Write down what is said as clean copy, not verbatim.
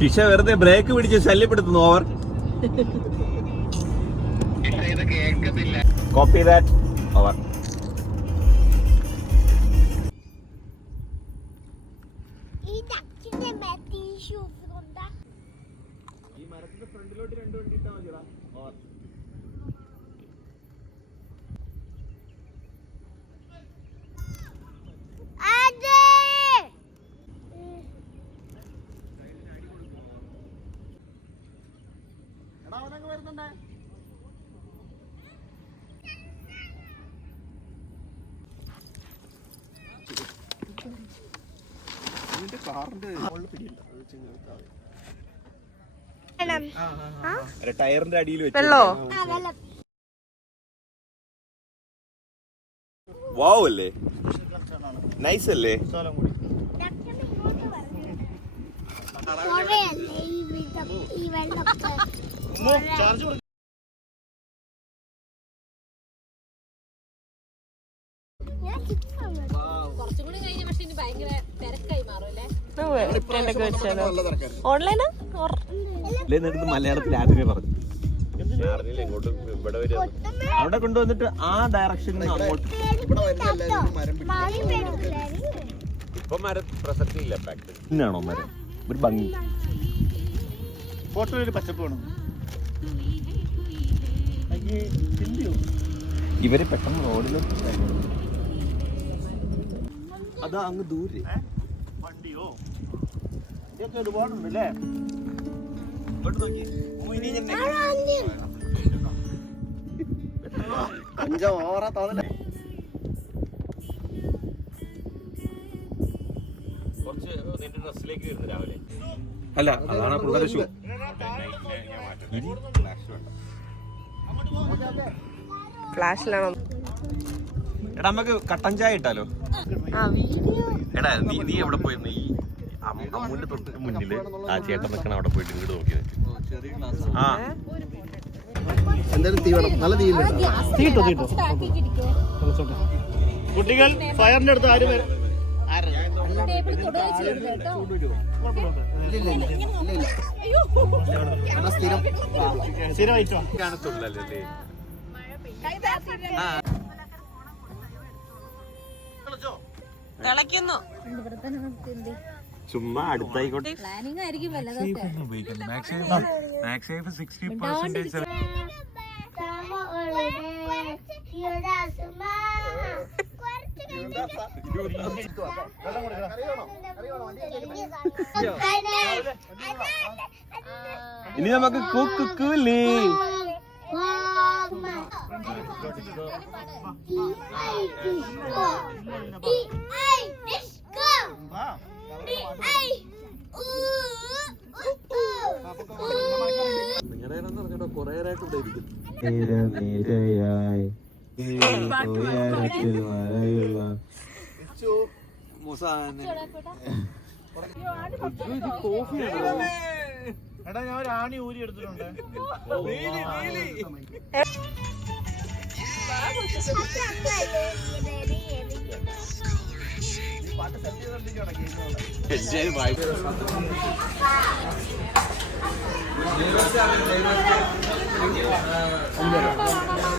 ടിഷ വെറുതെ ബ്രേക്ക് പിടിച്ച് ശല്യപ്പെടുത്തുന്നു. Over. Copy that. Over. ഈ മരത്തിന്റെ ഫ്രണ്ടിലോട്ട് 2 വണ്ടി ഇട്ടാ മതിടാ. ഓവർ. ടയറിന്റെ അടിയിൽ വെച്ചോ. വാവ് അല്ലേ, നൈസ് അല്ലേ. മലയാളത്തിൽ ആദ്യമേ പറഞ്ഞു. അവിടെ കൊണ്ടുവന്നിട്ട് ആ ഡയറക്ഷനിൽ അങ്ങോട്ട്. ഇപ്പൊ മരം പ്രസക്തി ഇല്ല. പിന്നാണോ മരം ഒരു ഭംഗി. ഫോട്ടോ ഒരു പച്ചപ്പ് വേണം. ഇവര് പെട്ടെന്ന് റോഡിലോട്ട് അതാ അങ്ങ് ദൂരെ വണ്ടിയോ ഒരുപാടുണ്ടല്ലേ. അല്ല അതാണ് പിള്ളേരെ ഷൂ. ഫ്ലാഷിലാണോ? എടാ നമുക്ക് കട്ടൻ ചായ ഇട്ടാലോ? എടാ നീ എവിടെ പോയിരുന്നു? ഈ അമ്മൂന്റെ തൊട്ട് മുന്നില് ആ ചേട്ടൻ നിൽക്കണ അവിടെ പോയിട്ട് ഇങ്ങോട്ട് നോക്കി. ആ എന്തായാലും തീ വേണം. നല്ല തീയിട്ടോ കുട്ടികൾ ഫയറിന്റെ അടുത്ത് ആരും സ്ഥിരം കാണത്തുള്ളല്ലേ. തിളയ്ക്കുന്നു. ചുമ്മാ അടുത്തായിക്കോട്ടെ. ഇനി നമുക്ക് കൂക്കുകൂലി. കൊറേ നേരമായിട്ട് ഇവിടെ ഇരിക്കും. എടാ ഞാൻ ഒരു ആണി ഊരി എടുത്തിട്ടുണ്ട്. പാട്ട്